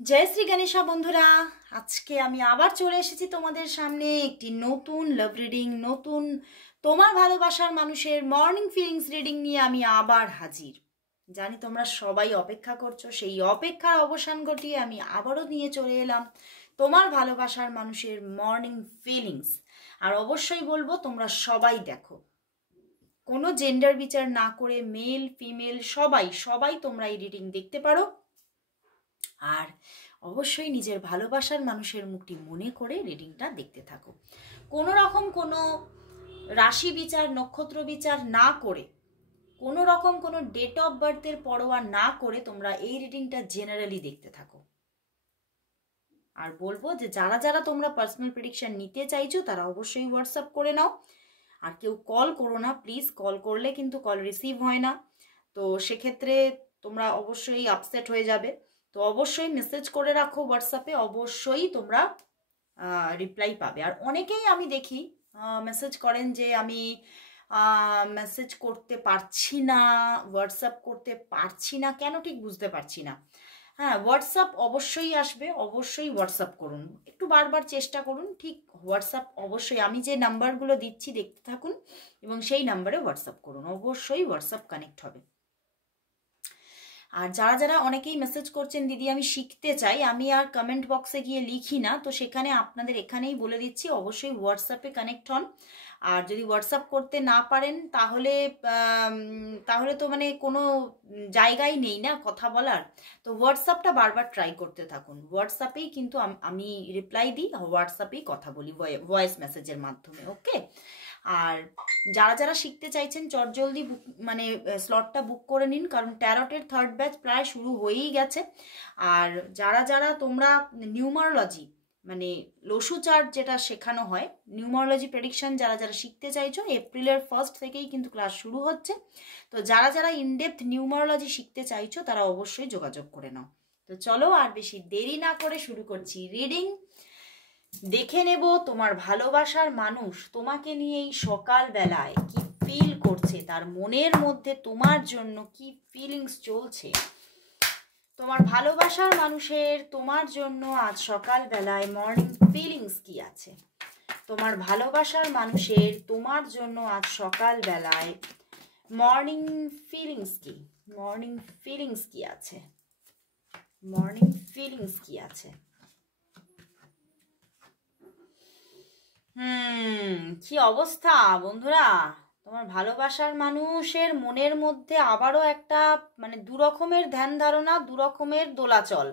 जय श्री गणेशा बंधुरा आज के आमी आबार चले एसेছি তোমাদের সামনে একটি নতুন লাভ রিডিং নতুন তোমার ভালোবাসার মানুষের মর্নিং ফিলিংস রিডিং নিয়ে আমি আবার হাজির। জানি তোমরা সবাই অপেক্ষা করছো, সেই অপেক্ষার অবসান ঘটিয়ে আমি আবারও নিয়ে চলে এলাম তোমার ভালোবাসার মানুষের মর্নিং ফিলিংস। আর অবশ্যই বলবো তোমরা সবাই দেখো, কোনো জেন্ডার বিচার না করে মেল ফিমেল সবাই সবাই তোমরা এই রিডিং দেখতে পারো। আর অবশ্যই নিজের ভালোবাসার মানুষের মুখটি মনে করে রিডিংটা দেখতে থাকো। কোনো রকম কোনো রাশি বিচার নক্ষত্র বিচার না করে, কোনো রকম কোনো ডেট অফ বার্থের পরোয়া না করে তোমরা এই রিডিংটা জেনারেলি দেখতে থাকো। আর বলবো যে যারা যারা তোমরা পার্সোনাল প্রেডিকশন নিতে চাইছো তারা অবশ্যই হোয়াটসঅ্যাপ করে নাও। আর কেউ কল করো না প্লিজ, কল করলে কিন্তু কল রিসিভ হয় না, তো সেক্ষেত্রে তোমরা অবশ্যই আপসেট হয়ে যাবে। তো অবশ্যই মেসেজ করে রাখো হোয়াটসঅ্যাপে, অবশ্যই তোমরা রিপ্লাই পাবে। আর অনেকেই আমি দেখি মেসেজ করেন যে আমি মেসেজ করতে পারছি না, হোয়াটসঅ্যাপ করতে পারছি না, কেন ঠিক বুঝতে পারছি না। হ্যাঁ, হোয়াটসঅ্যাপ অবশ্যই আসবে, অবশ্যই হোয়াটসঅ্যাপ করুন, একটু বারবার চেষ্টা করুন। ঠিক হোয়াটসঅ্যাপ অবশ্যই, আমি যে নাম্বারগুলো দিচ্ছি দেখতে থাকুন এবং সেই নাম্বারে হোয়াটসঅ্যাপ করুন, অবশ্যই হোয়াটসঅ্যাপ কানেক্ট হবে। আর যারা যারা অনেকেই মেসেজ করছেন দিদি আমি শিখতে চাই, আমি আর কমেন্ট বক্সে গিয়ে লিখি না, তো সেখানে আপনাদের এখানেই বলে দিচ্ছি অবশ্যই হোয়াটসঅ্যাপে কানেক্ট হন। আর যদি হোয়াটসঅ্যাপ করতে না পারেন তাহলে তাহলে তো মানে কোনো জায়গায় নেই না কথা বলার, তো হোয়াটসঅ্যাপটা বারবার ট্রাই করতে থাকুন। হোয়াটসঅ্যাপেই কিন্তু আমি রিপ্লাই দিই, হোয়াটসঅ্যাপেই কথা বলি ভয়েস মেসেজের মাধ্যমে। ওকে, আর যারা যারা শিখতে চাইছেন চটজলদি মানে স্লটটা বুক করে নিন, কারণ ট্যারটের থার্ড ব্যাচ প্রায় শুরু হয়েই গেছে। আর যারা যারা তোমরা নিউমারোলজি মানে লসু চার্ট যেটা শেখানো হয়, নিউমারোলজি প্রেডিকশন যারা যারা শিখতে চাইছো, এপ্রিলের 1 থেকেই কিন্তু ক্লাস শুরু হচ্ছে। তো যারা যারা ইনডেপথ নিউমারোলজি শিখতে চাইছো তারা অবশ্যই যোগাযোগ করে নাও। তো চলো আর বেশি দেরি না করে শুরু করছি রিডিং। দেখে নেব তোমার ভালোবাসার মানুষ তোমাকে নিয়ে এই সকাল বেলায় কি ফিল করছে, তার মনের মধ্যে তোমার জন্য কি ফিলিংস চলছে। তোমার ভালোবাসার মানুষের তোমার জন্য আজ সকাল বেলায় মর্নিং ফিলিংস কি আছে। তোমার ভালোবাসার মানুষের তোমার জন্য আজ সকাল বেলায় মর্নিং ফিলিংস কি, মর্নিং ফিলিংস কি আছে, মর্নিং ফিলিংস কি আছে। কি অবস্থা বন্ধুরা, তোমার ভালোবাসার মানুষের মনের মধ্যে আবারও একটা মানে দুরকমের ধ্যান ধারণা, দুরকমের দোলাচল,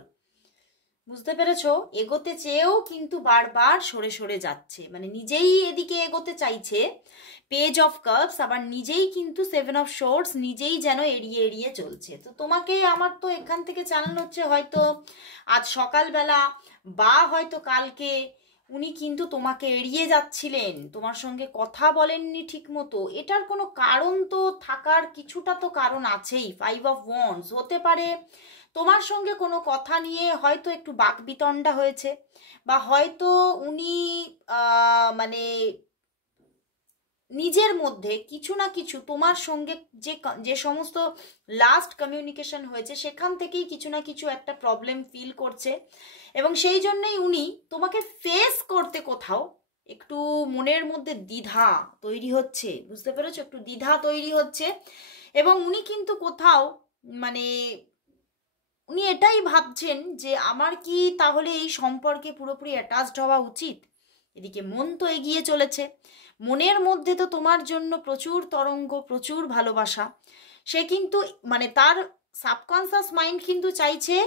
বুঝতে পেরেছো? এগোতে চেয়েও কিন্তু বারবার সরে সরে যাচ্ছে, মানে নিজেই এদিকে এগোতে চাইছে পেজ অফ কাপস, আবার নিজেই কিন্তু 7 অফ শোর্টস, নিজেই যেন এড়িয়ে এড়িয়ে চলছে। তো তোমাকে আমার তো এখান থেকে চ্যানেল হচ্ছে হয়তো আজ সকালবেলা বা হয়তো কালকে উনি কিন্তু তোমাকে এড়িয়ে যাচ্ছিলেন, তোমার সঙ্গে কথা বলেননি ঠিক মতো। এটার কোনো কারণ তো থাকার কিছুটা তো কারণ আছেই। 5 অফ ওয়ান্ডস হতে পারে তোমার সঙ্গে কোনো কথা নিয়ে হয়তো একটু বাকবিতণ্ডা হয়েছে, বা হয়তো উনি মানে নিজের মধ্যে কিছু না কিছু তোমার সঙ্গে যে যে সমস্ত লাস্ট কমিউনিকেশন হয়েছে সেখান থেকেই কিছু না কিছু একটা প্রবলেম ফিল করছে, এবং সেই জন্যই উনি তোমাকে ফেস করতে কোথাও একটু মনের মধ্যে দ্বিধা তৈরি হচ্ছে, বুঝতে পেরেছো? একটু দ্বিধা তৈরি হচ্ছে, এবং উনি কিন্তু কোথাও মানে উনি এটাই ভাবছেন যে আমার কি তাহলে এই সম্পর্কে পুরোপুরি অ্যাটাচড হওয়া উচিত। এদিকে মন তো এগিয়ে চলেছে, মনের মধ্যে তো তোমার জন্য প্রচুর তরঙ্গ, প্রচুর ভালোবাসা। সে কিন্তু মানে তার সাবকনসিয়াস মাইন্ড কিন্তু চাইছে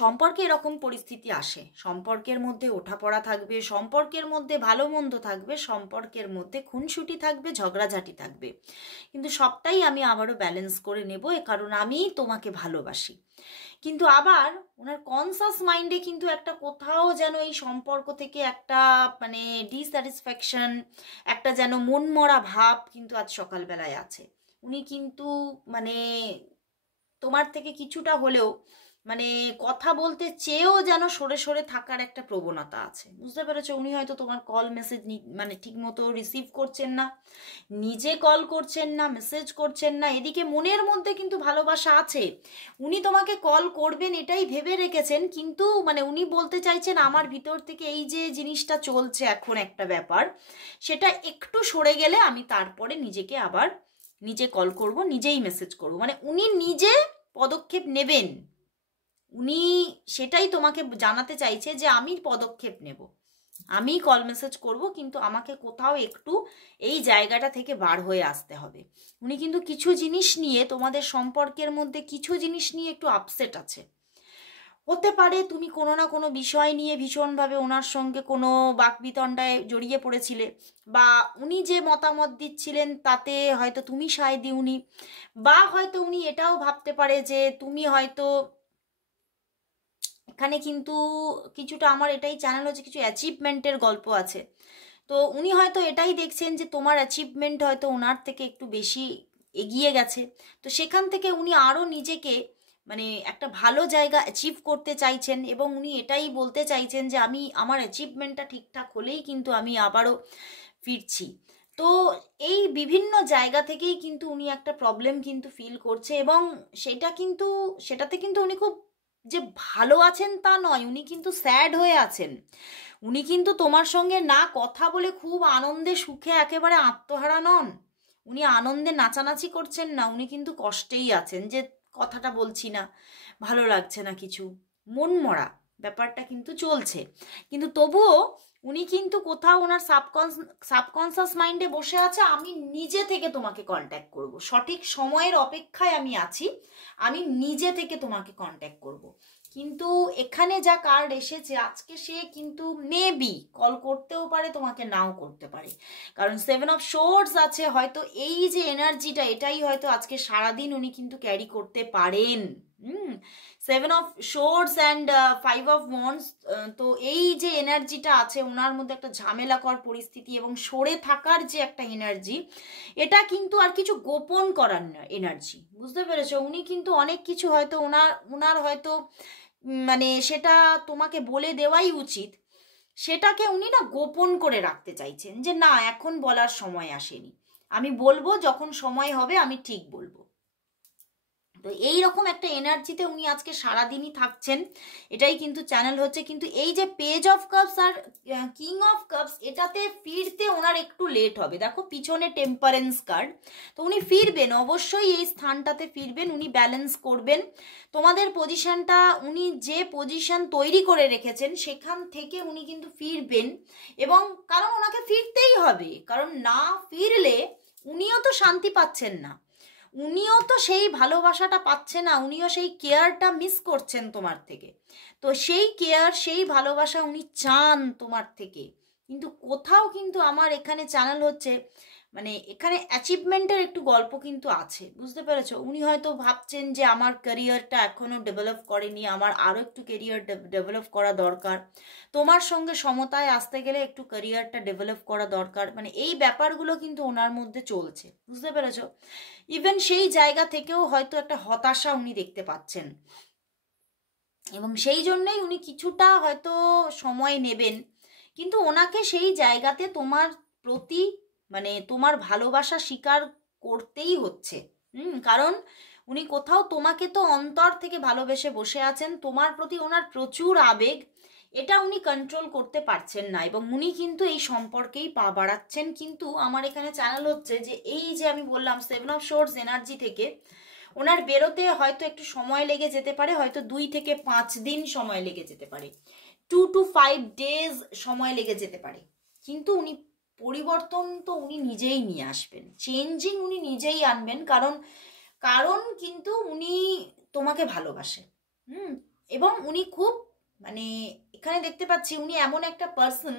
সম্পর্কে এরকম পরিস্থিতি আসে, সম্পর্কের মধ্যে ওঠাপড়া থাকবে, সম্পর্কের মধ্যে ভালো মন্দ থাকবে, সম্পর্কের মধ্যে খুনসুটি থাকবে, ঝগড়াঝাটি থাকবে, কিন্তু সবটাই আমি আবারও ব্যালেন্স করে নেব, এ কারণ আমি তোমাকে ভালোবাসি। কিন্তু আবার ওনার কনসাস মাইন্ডে কিন্তু একটা কোথাও যেন এই সম্পর্ক থেকে একটা মানে ডিস্যাটিসফ্যাকশন, একটা যেন মনমরা ভাব কিন্তু আজ সকালবেলায় আছে। উনি কিন্তু মানে তোমার থেকে কিছুটা হলেও মানে কথা বলতে চেয়েও যেন সরে সরে থাকার একটা প্রবণতা আছে, বুঝতে পেরেছো? উনি হয়তো তোমার কল মেসেজ মানে ঠিক মতো রিসিভ করছেন না, নিজে কল করছেন না, মেসেজ করছেন না, এদিকে মনের মধ্যে কিন্তু ভালোবাসা আছে, উনি তোমাকে কল করবেন এটাই ভেবে রেখেছেন, কিন্তু মানে উনি বলতে চাইছেন আমার ভিতর থেকে এই যে জিনিসটা চলছে এখন একটা ব্যাপার, সেটা একটু সরে গেলে আমি তারপরে নিজেকে আবার নিজে কল করব, নিজেই মেসেজ করব, মানে উনি নিজে পদক্ষেপ নেবেন, উনি সেটাই তোমাকে জানাতে চাইছে যে আমি পদক্ষেপ নেব, আমি কল মেসেজ করব, কিন্তু আমাকে কোথাও একটু এই জায়গাটা থেকে বার হয়ে আসতে হবে। উনি কিন্তু কিছু জিনিস নিয়ে, তোমাদের সম্পর্কের মধ্যে কিছু জিনিস নিয়ে একটু আপসেট আছে। হতে পারে তুমি কোনো না কোনো বিষয় নিয়ে ভীষণভাবে ওনার সঙ্গে কোনো বাকবিতণ্ডায় জড়িয়ে পড়েছিলে, বা উনি যে মতামত দিচ্ছিলেন তাতে হয়তো তুমি সায় দিওনি, বা হয়তো উনি এটাও ভাবতে পারে যে তুমি হয়তো এখানে কিন্তু কিছুটা, আমার এটাই চ্যানেল হচ্ছে কিছু অ্যাচিভমেন্টের গল্প আছে, তো উনি হয়তো এটাই দেখছেন যে তোমার অ্যাচিভমেন্ট হয়তো ওনার থেকে একটু বেশি এগিয়ে গেছে, তো সেখান থেকে উনি আরও নিজেকে মানে একটা ভালো জায়গা অ্যাচিভ করতে চাইছেন, এবং উনি এটাই বলতে চাইছেন যে আমি আমার অ্যাচিভমেন্টটা ঠিকঠাক হলেই কিন্তু আমি আবারও ফিরছি। তো এই বিভিন্ন জায়গা থেকেই কিন্তু উনি একটা প্রবলেম কিন্তু ফিল করছে, এবং সেটাতে কিন্তু উনি খুব যে ভালো আছেন তা নয়, উনি কিন্তু স্যাড হয়ে আছেন, উনি কিন্তু তোমার সঙ্গে না কথা বলে খুব আনন্দে সুখে একেবারে আত্মহারা নন, উনি আনন্দে নাচানাচি করছেন না, উনি কিন্তু কষ্টেই আছেন যে কথাটা বলছি না, ভালো লাগছে না কিছু, মন মরা ব্যাপারটা কিন্তু চলছে, কিন্তু তবুও উনি কিন্তু কোথাও ওনার সাবকনসিয়াস মাইন্ডে বসে আছে আমি নিজে থেকে তোমাকে কন্ট্যাক্ট করব, সঠিক সময়ের অপেক্ষায় আমি আছি, আমি নিজে থেকে তোমাকে কন্ট্যাক্ট করব। কিন্তু এখানে যা কার্ড এসেছে আজকে, সে কিন্তু মেবি কল করতেও পারে, তোমাকে নাও করতে পারে, কারণ 7 অফ সোর্ডস আছে, হয়তো এই যে এনার্জিটা এটাই হয়তো আজকে সারাদিন উনি কিন্তু ক্যারি করতে পারেন। 7 of swords and 5 of wands, তো এই যে এনার্জিটা আছে ওনার মধ্যে একটা ঝামেলাকর পরিস্থিতি এবং সরে থাকার যে একটা এনার্জি, এটা কিন্তু আর কিছু গোপন করার না এনার্জি, বুঝতে পেরেছো? উনি কিন্তু অনেক কিছু হয়তো ওনার হয়তো মানে সেটা তোমাকে বলে দেওয়াই উচিত, সেটাকে উনি না গোপন করে রাখতে চাইছেন, যে না এখন বলার সময় আসেনি, আমি বলবো যখন সময় হবে আমি ঠিক বলবো। তো এই রকম একটা এনার্জিতে উনি আজকে সারাদিনই থাকছেন, এটাই কিন্তু চ্যানেল হচ্ছে, কিন্তু এই যে পেজ অফ কাপস আর কিং অফ কাপস, এটাতে ফিরতে ওনার একটু লেট হবে, দেখো পিছনে টেম্পারেন্স কার্ড, তো উনি ফিরবেন অবশ্যই, এই স্থানটাতে ফিরবেন, উনি ব্যালেন্স করবেন তোমাদের পজিশনটা, উনি যে পজিশন তৈরি করে রেখেছেন সেখান থেকে উনি কিন্তু ফিরবেন, এবং কারণ ওনাকে ফিরতেই হবে, কারণ না ফিরলে উনিও তো শান্তি পাচ্ছেন না, উনিও তো সেই ভালোবাসাটা পাচ্ছে না, উনিও সেই কেয়ারটা মিস করছেন তোমার থেকে, তো সেই কেয়ার সেই ভালোবাসা উনি চান তোমার থেকে, কিন্তু কোথাও কিন্তু আমার এখানে চ্যানেল হচ্ছে মানে এখানে অ্যাচিভমেন্টের একটু গল্প কিন্তু আছে, বুঝতে পেরেছো? উনি হয়তো ভাবছেন যে আমার ক্যারিয়ারটা এখনো ডেভেলপ করেনি, আমার আরও একটু ক্যারিয়ার ডেভেলপ করা দরকার, তোমার সঙ্গে সমতায় আসতে গেলে একটু ক্যারিয়ারটা ডেভেলপ করা দরকার, মানে এই ব্যাপারগুলো কিন্তু ওনার মধ্যে চলছে, বুঝতে পেরেছো? ইভেন সেই জায়গা থেকেও হয়তো একটা হতাশা উনি দেখতে পাচ্ছেন, এবং সেই জন্যই উনি কিছুটা হয়তো সময় নেবেন, কিন্তু ওনাকে সেই জায়গাতে তোমার প্রতি মানে তোমার ভালোবাসা স্বীকার করতেই হচ্ছে। কারণ উনি কোথাও তোমাকে তো অন্তর থেকে ভালোবেসে বসে আছেন, তোমার প্রতি ওনার প্রচুর আবেগ, এটা উনি কন্ট্রোল করতে পারছেন না, এবং উনি কিন্তু এই সম্পর্কেই পা বাড়াচ্ছেন, কিন্তু আমার এখানে চ্যানেল হচ্ছে যে এই যে আমি বললাম 7 অফ সোর্ডস এনার্জি থেকে ওনার বেরোতে হয়তো একটু সময় লেগে যেতে পারে, হয়তো 2 থেকে 5 দিন সময় লেগে যেতে পারে, 2 to 5 days সময় লেগে যেতে পারে, কিন্তু উনি পরিবর্তন তো উনি নিজেই নিয়ে আসবেন, চেঞ্জিং উনি নিজেই আনবেন, কারণ কারণ কিন্তু উনি তোমাকে ভালোবাসে, এবং উনি খুব মানে এখানে দেখতে পাচ্ছি উনি এমন একটা পার্সন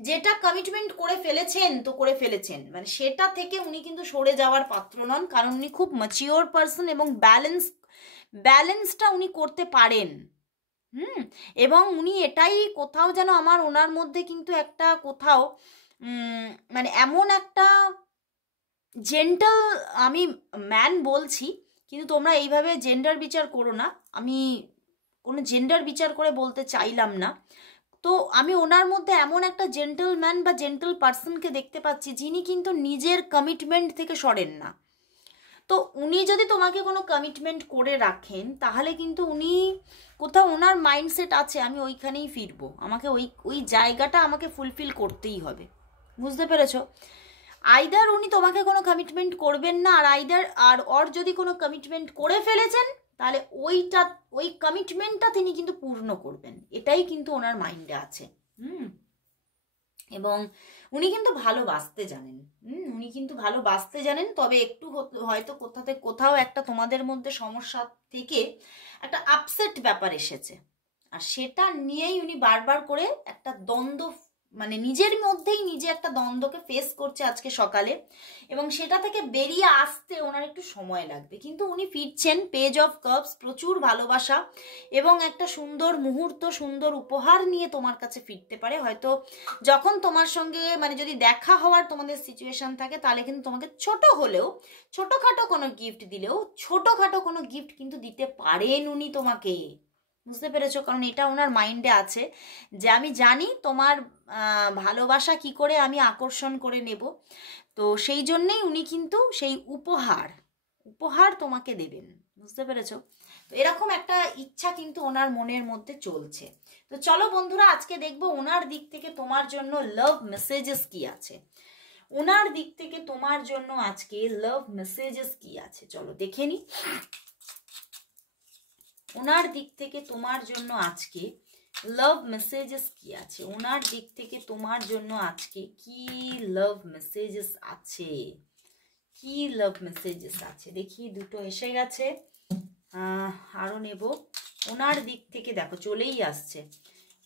যেটা কমিটমেন্ট করে ফেলেছেন তো করে ফেলেছেন, মানে সেটা থেকে উনি কিন্তু সরে যাওয়ার পাত্র নন, কারণ উনি খুব ম্যাচিওর পার্সন, এবং ব্যালেন্সটা উনি করতে পারেন। এবং উনি এটাই কোথাও যেন আমার ওনার মধ্যে কিন্তু একটা কোথাও মানে এমন একটা জেন্টাল, আমি ম্যান বলছি কিন্তু তোমরা এইভাবে জেন্ডার বিচার করো না, আমি কোনো জেন্ডার বিচার করে বলতে চাইলাম না। তো আমি ওনার মধ্যে এমন একটা জেন্টলম্যান বা জেন্টল পার্সনকে দেখতে পাচ্ছি যিনি কিন্তু নিজের কমিটমেন্ট থেকে সরেন না। তো উনি যদি তোমাকে কোনো কমিটমেন্ট করে রাখেন তাহলে কিন্তু উনি কোথাও ওনার মাইন্ডসেট আছে আমি ওইখানেই ফিরবো, আমাকে ওই ওই জায়গাটা আমাকে ফুলফিল করতেই হবে। বুঝতে পেরেছো? আইদার উনি তোমাকে কোনো কমিটমেন্ট করবেন না, আর আইদার ওর যদি কোনো কমিটমেন্ট করে ফেলেছেন তাহলে ওই কমিটমেন্টটা তিনি কিন্তু পূর্ণ করবেন, এটাই কিন্তু ওনার মাইন্ডে আছে। এবং উনি কিন্তু ভালোবাসতে জানেন। উনি কিন্তু ভালোবাসতে জানেন, তবে একটু হয়তো কোথাও একটা তোমাদের মধ্যে সমস্যা থেকে একটা আপসেট ব্যাপার এসেছে, আর সেটা নিয়েই উনি বারবার করে একটা দ্বন্দ্ব, মানে নিজের মধ্যেই নিজে একটা দ্বন্দ্বকে ফেস করছে আজকে সকালে, এবং সেটা থেকে বেরিয়ে আসতে ওনার একটু সময় লাগবে। কিন্তু উনি ফিরছেন, পেজ অফ কাপস, প্রচুর ভালোবাসা এবং একটা সুন্দর মুহূর্ত, সুন্দর উপহার নিয়ে তোমার কাছে ফিরতে পারে। হয়তো যখন তোমার সঙ্গে মানে যদি দেখা হওয়ার তোমাদের সিচুয়েশন থাকে তাহলে কিন্তু তোমাকে ছোট হলেও, ছোটখাটো কোনো গিফট দিলেও, ছোটখাটো কোনো গিফট কিন্তু দিতে পারেন উনি তোমাকে। বুঝতে পেরেছো? কারণ এটা ওনার মাইন্ডে আছে যে আমি জানি তোমার ভালোবাসা কি করে আমি আকর্ষণ করে নেব, তো সেই জন্যেই উনি কিন্তু সেই উপহার তোমাকে দেবেন। বুঝতে পেরেছো? তো এরকম একটা ইচ্ছা কিন্তু ওনার মনের মধ্যে চলছে। তো চলো বন্ধুরা, আজকে দেখবো ওনার দিক থেকে তোমার জন্য লাভ মেসেজেস কি আছে। ওনার দিক থেকে তোমার জন্য আজকে লাভ মেসেজেস কি আছে, চলো দেখে নি। ওনার দিক থেকে তোমার জন্য আজকে লাভ মেসেজেস কি আছে, ওনার দিক থেকে তোমার জন্য আজকে কি লাভ মেসেজেস আছে, কি লাভ মেসেজেস আছে দেখি। দুটো এসে গেছে, আরো নেব। ওনার দিক থেকে দেখো চলেই আসছে।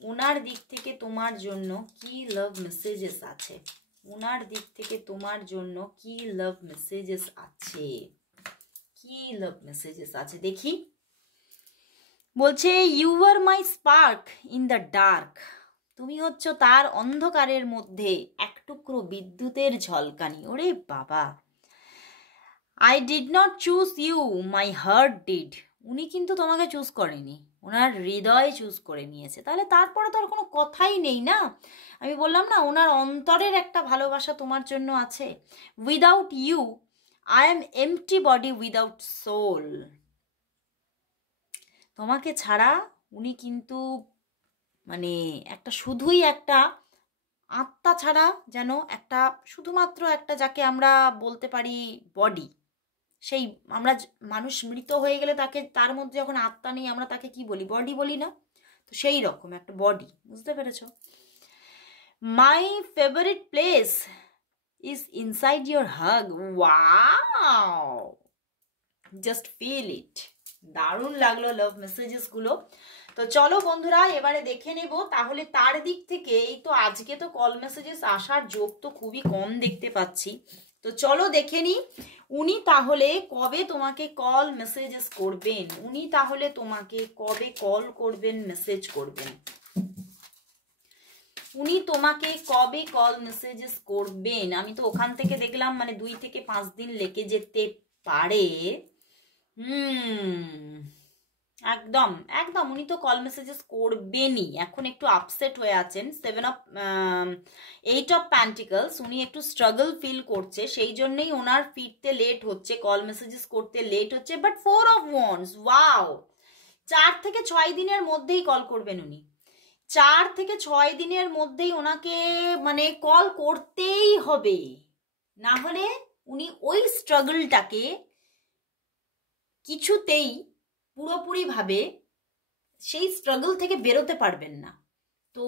ওনার দিক থেকে তোমার জন্য কি লাভ মেসেজেস আছে, ওনার দিক থেকে তোমার জন্য কি লাভ মেসেজেস আছে, কি লাভ মেসেজেস আছে দেখি। বলছে you are my spark in the dark, তুমি হচ্ছ তার অন্ধকারের মধ্যে এক টুকরো বিদ্যুতের ঝলকানি। ওরে বাবা, I did not choose you, my heart did, উনি কিন্তু তোমাকে চুজ করেনি, ওনার হৃদয় চুজ করে নিয়েছে। তাহলে তারপরে তো আর কোনো কথাই নেই না। আমি বললাম না, ওনার অন্তরের একটা ভালোবাসা তোমার জন্য আছে। Without you I am empty body without soul, তোমাকে ছাড়া উনি কিন্তু মানে একটা শুধুই একটা আত্মা ছাড়া, যেন একটা শুধুমাত্র একটা যাকে আমরা বলতে পারি বডি, সেই আমরা মানুষ মৃত হয়ে গেলে তাকে, তার মধ্যে যখন আত্মা নেই আমরা তাকে কি বলি, বডি বলি না? তো সেই রকম একটা বডি। বুঝতে পেরেছো? My favourite place is inside your hug, wow, just feel it. দারুণ লাগলো লাভ মেসেজেস গুলো। তো চলো বন্ধুরা, এবারে দেখে নেব তাহলে তার দিক থেকে। এই তো আজকে তো কল মেসেজেস আসার যোগ তো খুবই কম দেখতে পাচ্ছি, তো চলো দেখে নি উনি তাহলে কবে তোমাকে কল মেসেজেস করবেন, উনি তাহলে তোমাকে কবে কল করবেন, মেসেজ করবেন, উনি তোমাকে কবে কল মেসেজেস করবেন। আমি তো ওখান থেকে দেখলাম মানে 2 থেকে 5 দিন লেগে যেতে পারে। একদম একদম উনি তো কল মেসেজেস করবেনই। এখন একটু আপসেট হয়ে আছেন। 8 অফ প্যান্টিকলস, উনি একটু স্ট্রাগল ফিল করছে, সেই জন্যই ওনার ফিরতে লেট হচ্ছে, কল মেসেজেস করতে লেট হচ্ছে। বাট 4 অফ ওয়ান্ডস, ওয়াও, 4 থেকে 6 দিনের মধ্যেই কল করবেন উনি। 4 থেকে 6 দিনের মধ্যেই ওনাকে মানে কল করতেই হবে, না হলে উনি ওই স্ট্রাগলটাকে কিছুতেই পুরোপুরিভাবে সেই স্ট্রাগল থেকে বেরোতে পারবেন না। তো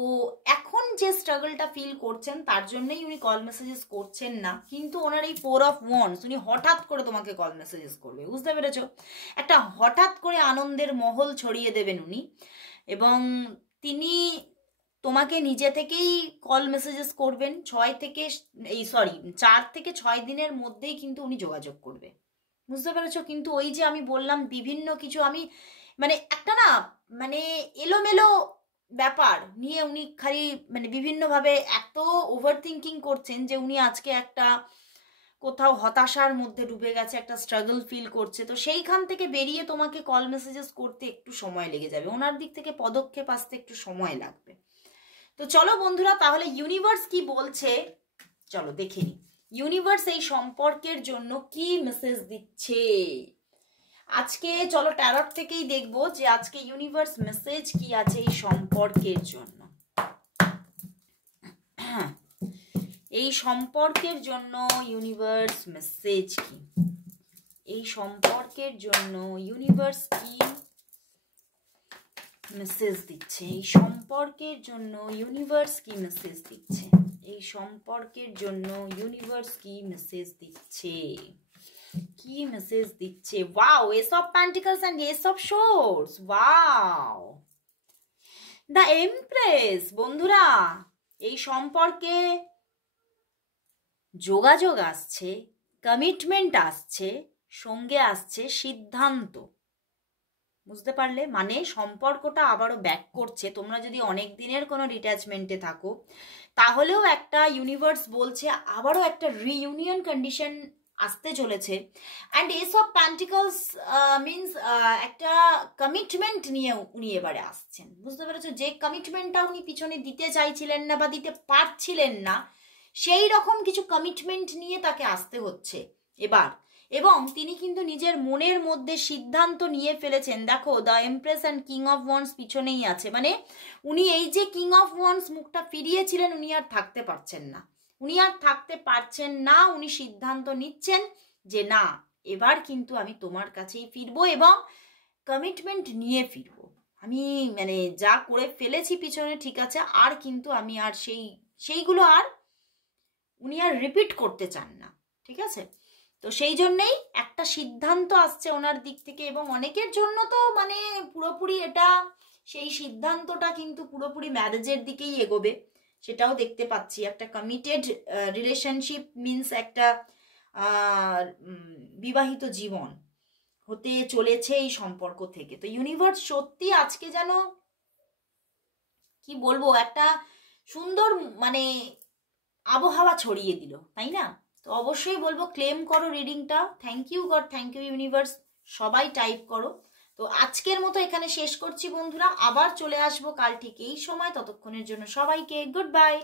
এখন যে স্ট্রাগলটা ফিল করছেন তার জন্যই উনি কল মেসেজেস করছেন না। কিন্তু ওনার এই 4 অফ ওয়ান্ডস, উনি হঠাৎ করে তোমাকে কল মেসেজেস করবে। বুঝতে পেরেছো? একটা হঠাৎ করে আনন্দের মহল ছড়িয়ে দেবেন উনি, এবং তিনি তোমাকে নিজে থেকেই কল মেসেজেস করবেন। 4 থেকে 6 দিনের মধ্যেই কিন্তু উনি যোগাযোগ করবে। বুঝতে পেরেছো? কিন্তু ওই যে আমি বললাম বিভিন্ন কিছু, আমি মানে একটা না মানে এলোমেলো ব্যাপার নিয়ে উনি খালি মানে বিভিন্নভাবে এত ওভার থিঙ্কিং করছেন যে উনি আজকে একটা কোথাও হতাশার মধ্যে ডুবে গেছে, একটা স্ট্রাগল ফিল করছে, তো সেইখান থেকে বেরিয়ে তোমাকে কল মেসেজেস করতে একটু সময় লেগে যাবে, ওনার দিক থেকে পদক্ষেপ আসতে একটু সময় লাগবে। তো চলো বন্ধুরা, তাহলে ইউনিভার্স কি বলছে চলো দেখে নি। ইউনিভার্স এই সম্পর্কের জন্য কি মেসেজ দিচ্ছে আজকে। চলো ট্যারট থেকেই দেখবো যে আজকে ইউনিভার্স মেসেজ কি আছে এই সম্পর্কের জন্য। এই সম্পর্কের জন্য ইউনিভার্স মেসেজ কি, এই সম্পর্কের জন্য ইউনিভার্স কি মেসেজ দিচ্ছে, এই সম্পর্কের জন্য ইউনিভার্স কি মেসেজ দিচ্ছে, এই সম্পর্কের জন্য ইউনিভার্স কি মেসেজ দিচ্ছে, কি মেসেজ দিচ্ছে। Wow, ace of pentacles and ace of swords. Wow, the empress. বন্ধুরা, এই সম্পর্কে যোগাযোগ আসছে, কমিটমেন্ট আসছে, সঙ্গে আসছে সিদ্ধান্ত। বুঝতে পারলে, মানে সম্পর্কটা আবারও ব্যাক করছে। তোমরা যদি অনেক দিনের কোনো ডিট্যাচমেন্টে থাকো তাহলেও একটা ইউনিভার্স বলছে আবারও একটা রিইউনিয়ন কন্ডিশন আসতে চলেছে। And S of pentacles means একটা কমিটমেন্ট নিয়ে উনি এবারে আসছেন। বুঝতে পেরেছো, যে কমিটমেন্টটা উনি পিছনে দিতে চাইছিলেন না বা দিতে পারছিলেন না, সেই রকম কিছু কমিটমেন্ট নিয়ে তাকে আসতে হচ্ছে এবার। এবং তিনি কিন্তু নিজের মনের মধ্যে সিদ্ধান্ত নিয়ে ফেলেছেন। দেখো, the empress and king of wands পিছনেই আছে, মানে উনি এই যে কিং অফ ওয়ান্ডস মুখটা ফিরিয়েছিলেন, উনি আর থাকতে পারছেন না, উনি আর থাকতে পারছেন না। উনি সিদ্ধান্ত নিচ্ছেন যে না, এবার কিন্তু আমি তোমার কাছেই ফিরবো এবং কমিটমেন্ট নিয়ে ফিরবো। আমি মানে যা করে ফেলেছি পিছনে, ঠিক আছে, আর কিন্তু আমি আর সেইগুলো আর উনি আর রিপিট করতে চান না। ঠিক আছে, তো সেই জন্যেই একটা সিদ্ধান্ত আসছে ওনার দিক থেকে। এবং অনেকের জন্য তো মানে পুরোপুরি এটা, সেই সিদ্ধান্তটা কিন্তু পুরোপুরি ম্যারেজের দিকেই এগোবে, সেটাও দেখতে পাচ্ছি। একটা কমিটেড রিলেশনশিপ মিনস একটা বিবাহিত জীবন হতে চলেছে এই সম্পর্ক থেকে। তো ইউনিভার্স সত্যি আজকে যেন কি বলবো, একটা সুন্দর মানে আবহাওয়া ছড়িয়ে দিল, তাই না? তো অবশ্যই বলবো ক্লেম করো রিডিংটা। Thank you god, thank you universe, সবাই টাইপ করো। তো আজকের মতো এখানে শেষ করছি বন্ধুরা, আবার চলে আসবো কাল ঠিক এই সময়। ততক্ষণের জন্য সবাইকে গুড বাই।